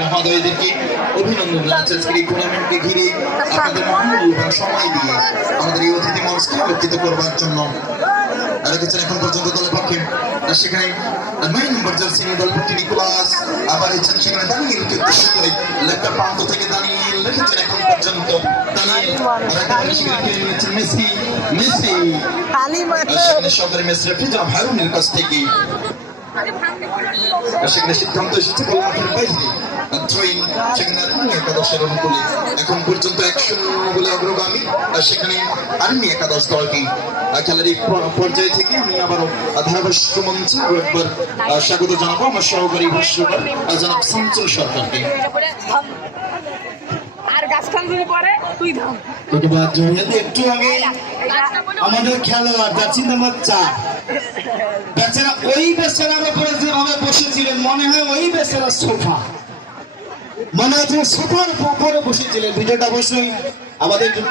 মহোদয়দেরকে অভিনন্দন জানাচ্ছি আজকের এই টুর্নামেন্টকে ঘিরে আপনাদের মূল্যবান সময় দিয়ে আমাদের এই অতিথি মঞ্চকে আলোকিত করবার জন্য রেখেছেন এখন পর্যন্ত দলের পক্ষে। সেখানে 9 নম্বর জার্সি নিয়ে দলের পক্ষে নিকোলাস আবার এসেছেন, সেখানে দানিয়েলকে উদ্দেশ্য করে লেফট প্রান্ত থেকে দানিয়েল রেখেছেন এখন পর্যন্ত দানিয়েল সেখানে নিয়েছেন মেসি সেখানে সদরের মেসি রেফারি হারুনের কাছ থেকে সেখানে সিদ্ধান্ত এসেছে গোল মাঠের বাইরে থ্রোইং সেখানে আর্মি একাদশের অনুকূলে এখন পর্যন্ত 1-0 বলে অগ্রগামী। সেখানে আর্মি একাদশ দলটি খেলার এই পর্যায়ে থেকে আমি আবারও ধারাভাষ্য মঞ্চে আরো একবার স্বাগত জানাবো আমার সহকারী ভাষ্যকার জনাব সঞ্চল সরকারকে। একটু আগে আমাদের খেলোয়াড় জার্সি নাম্বার 4 বেচারা ওই বেচারার উপরে যেভাবে বসেছিলেন মনে হয় ওই বেচারা সোফা, মনে হচ্ছে সোফার উপরে বসেছিলেন। ভিডিওটা অবশ্যই আমাদের